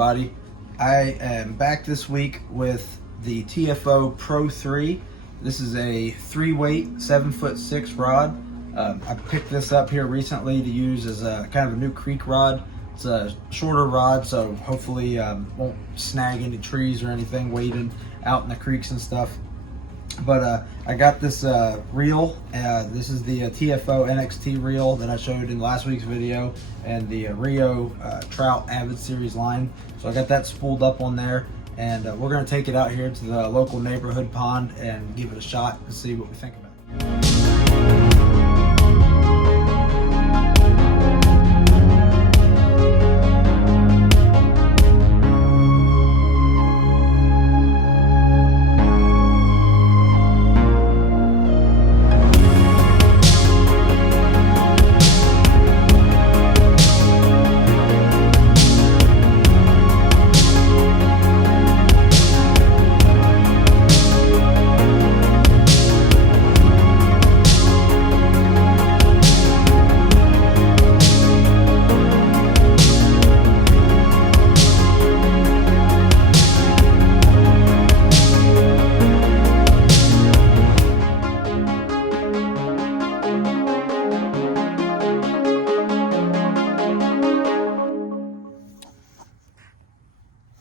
everybody. I am back this week with the TFO Pro 3. This is a 3-weight, 7'6" rod. I picked this up here recently to use as a kind of a new creek rod. It's a shorter rod, so hopefully won't snag any trees or anything wading out in the creeks and stuff. But I got this reel. This is the TFO NXT reel that I showed in last week's video, and the Rio Trout Avid Series line. So I got that spooled up on there, and we're going to take it out here to the local neighborhood pond and give it a shot and see what we think about it.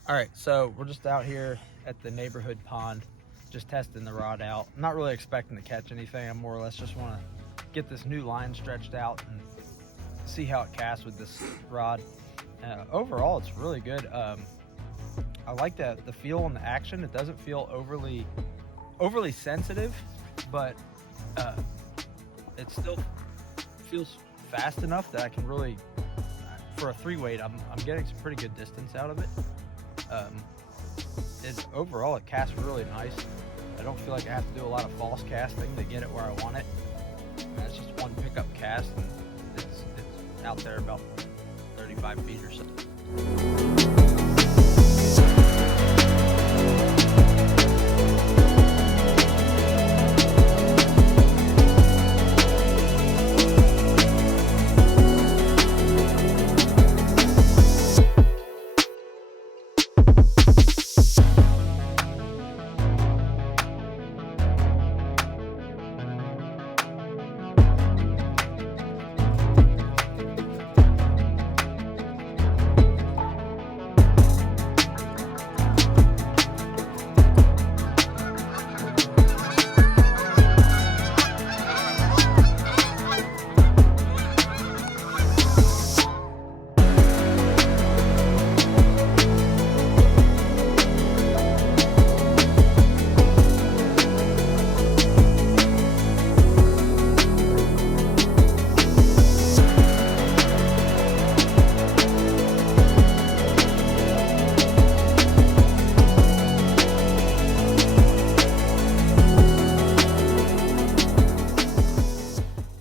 All right, so we're just out here at the neighborhood pond, just testing the rod out. I'm not really expecting to catch anything. I more or less just want to get this new line stretched out and see how it casts with this rod. Overall, it's really good. I like the feel and the action. It doesn't feel overly sensitive, but it still feels fast enough that I can really, for a 3-weight, I'm getting some pretty good distance out of it. Overall, it casts really nice. I don't feel like I have to do a lot of false casting to get it where I want it. It's just one pickup cast, and it's out there about 35 feet or so.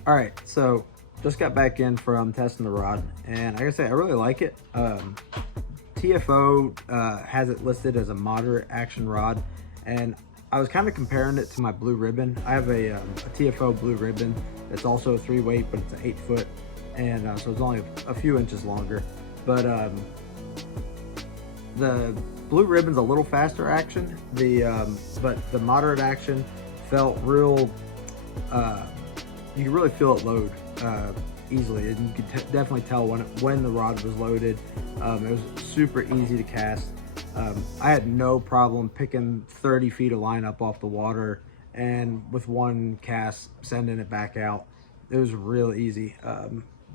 All right, so just got back in from testing the rod, and like I say, I really like it. TFO has it listed as a moderate action rod, and I was kind of comparing it to my Blue Ribbon. I have a TFO Blue Ribbon that's also a 3-weight, but it's an 8-foot, and so it's only a few inches longer. But the Blue Ribbon's a little faster action. But the moderate action felt real. You can really feel it load easily, and you could definitely tell when the rod was loaded. It was super easy to cast. I had no problem picking 30 feet of line up off the water, and with one cast sending it back out. It was real easy.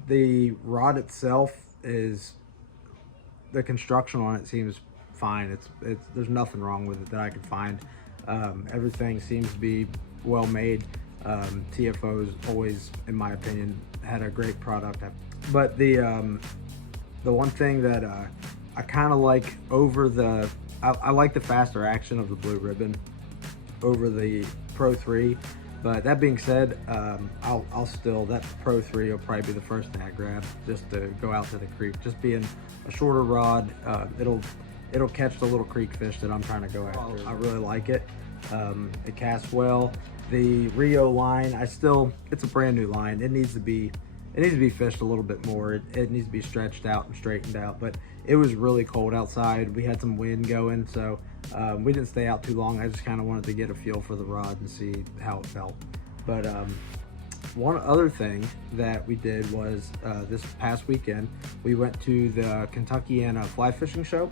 The rod itself the construction on it seems fine. There's nothing wrong with it that I could find. Everything seems to be well made. TFO's always, in my opinion, had a great product. But the one thing that I kind of like I like the faster action of the Blue Ribbon over the Pro 3. But that being said, that Pro 3 will probably be the first thing I grab just to go out to the creek. Just being a shorter rod, it'll catch the little creek fish that I'm trying to go after. I really like it. It casts well. The Rio line, it's a brand new line. It needs to be fished a little bit more. It needs to be stretched out and straightened out, but it was really cold outside. We had some wind going, so we didn't stay out too long. I just kind of wanted to get a feel for the rod and see how it felt. But one other thing that we did was this past weekend, we went to the Kentuckiana fly fishing show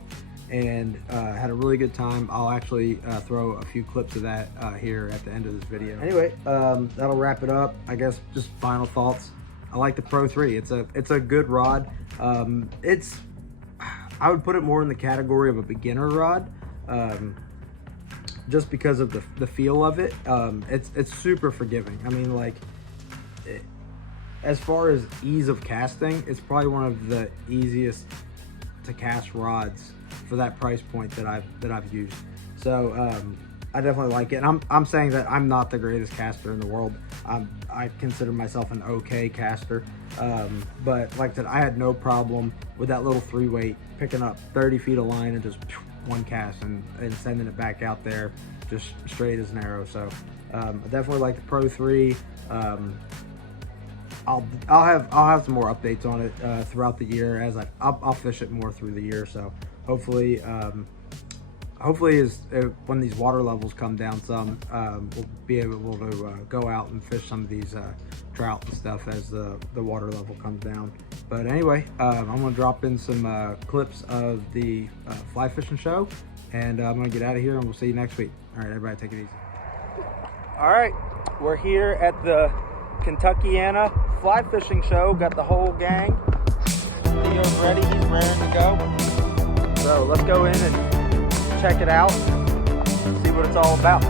and had a really good time. I'll actually throw a few clips of that here at the end of this video. Anyway, that'll wrap it up. I guess just final thoughts. I like the Pro 3. It's a good rod. I would put it more in the category of a beginner rod, just because of the feel of it. It's super forgiving. I mean, like, as far as ease of casting, it's probably one of the easiest to cast rods for that price point that I've used. So I definitely like it. And I'm saying that I'm not the greatest caster in the world. I consider myself an okay caster, but like I said, I had no problem with that little 3-weight picking up 30 feet of line and just one cast and sending it back out there just straight as an arrow. So I definitely like the Pro 3. I'll have some more updates on it throughout the year as I'll fish it more through the year. So hopefully when these water levels come down some, we'll be able to go out and fish some of these trout and stuff as the water level comes down. But anyway, I'm gonna drop in some clips of the fly fishing show, and I'm gonna get out of here, and we'll see you next week. All right, everybody, take it easy. All right, we're here at the Kentuckiana fly fishing show. Got the whole gang. Theo's ready, he's raring to go. So let's go in and check it out, see what it's all about.